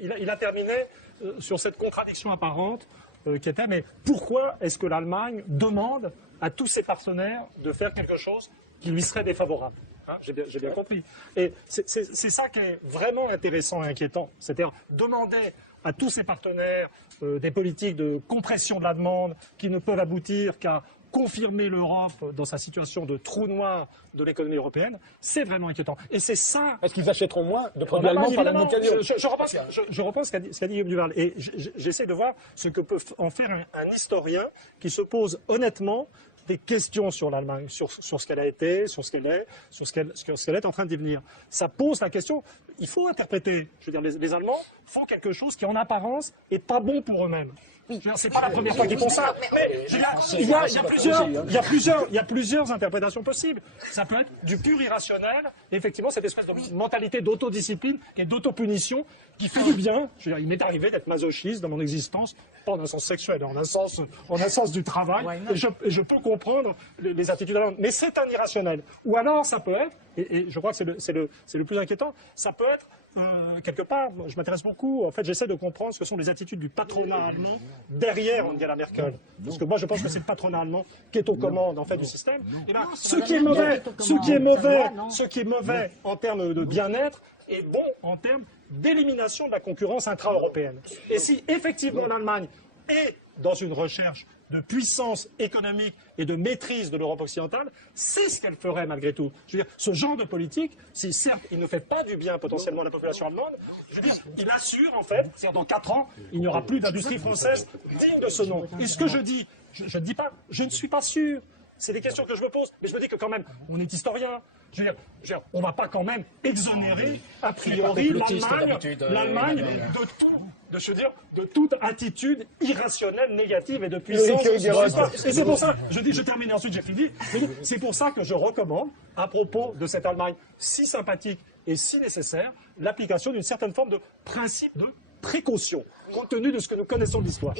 il a terminé sur cette contradiction apparente qui était, mais pourquoi est-ce que l'Allemagne demande à tous ses partenaires de faire quelque chose qui lui serait défavorable? Hein, j'ai bien compris. Et c'est ça qui est vraiment intéressant et inquiétant. C'est-à-dire demander à tous ses partenaires des politiques de compression de la demande qui ne peuvent aboutir qu'à confirmer l'Europe dans sa situation de trou noir de l'économie européenne, c'est vraiment inquiétant. Et c'est ça... Est-ce qu'ils achèteront moins de produits allemands par la même occasion? Je reprends ce qu'a dit Guillaume Duval. Et j'essaie de voir ce que peut en faire un historien qui se pose honnêtement des questions sur l'Allemagne, sur ce qu'elle a été, sur ce qu'elle est, sur ce qu'elle est en train de devenir. Ça pose la question, il faut interpréter. Je veux dire, les Allemands font quelque chose qui, en apparence, est pas bon pour eux-mêmes. C'est pas la première fois qu'ils font ça. Mais il y a plusieurs interprétations possibles. Ça peut être du pur irrationnel, effectivement, cette espèce de mentalité d'autodiscipline et d'autopunition qui fait du bien. Je veux dire, il m'est arrivé d'être masochiste dans mon existence, pas en un sens sexuel, en un sens du travail. Et je peux comprendre les attitudes allemandes. Mais c'est un irrationnel. Ou alors, ça peut être, et je crois que c'est le plus inquiétant, ça peut être quelque part, je m'intéresse beaucoup, en fait, j'essaie de comprendre ce que sont les attitudes du patronat allemand derrière Angela Merkel. Parce que moi, je pense que c'est le patronat allemand qui est aux commandes, en fait, du système. Et ben, ce qui est mauvais en termes de bien-être est bon en termes d'élimination de la concurrence intra-européenne. Et si, effectivement, l'Allemagne est dans une recherche de puissance économique et de maîtrise de l'Europe occidentale, c'est ce qu'elle ferait malgré tout. Je veux dire, ce genre de politique, si certes il ne fait pas du bien potentiellement à la population allemande, je veux dire, il assure en fait, c'est-à-dire dans 4 ans, il n'y aura plus d'industrie française digne de ce nom. Et ce que je dis, je ne dis pas, je ne suis pas sûr. C'est des questions que je me pose, mais je me dis que quand même, on est historien. Je veux dire, on ne va pas quand même exonérer a priori l'Allemagne de toute attitude irrationnelle, négative et de puissance. Et c'est pour ça, je termine et ensuite j'ai fini. C'est pour ça que je recommande, à propos de cette Allemagne si sympathique et si nécessaire, l'application d'une certaine forme de principe de précaution, compte tenu de ce que nous connaissons de l'histoire.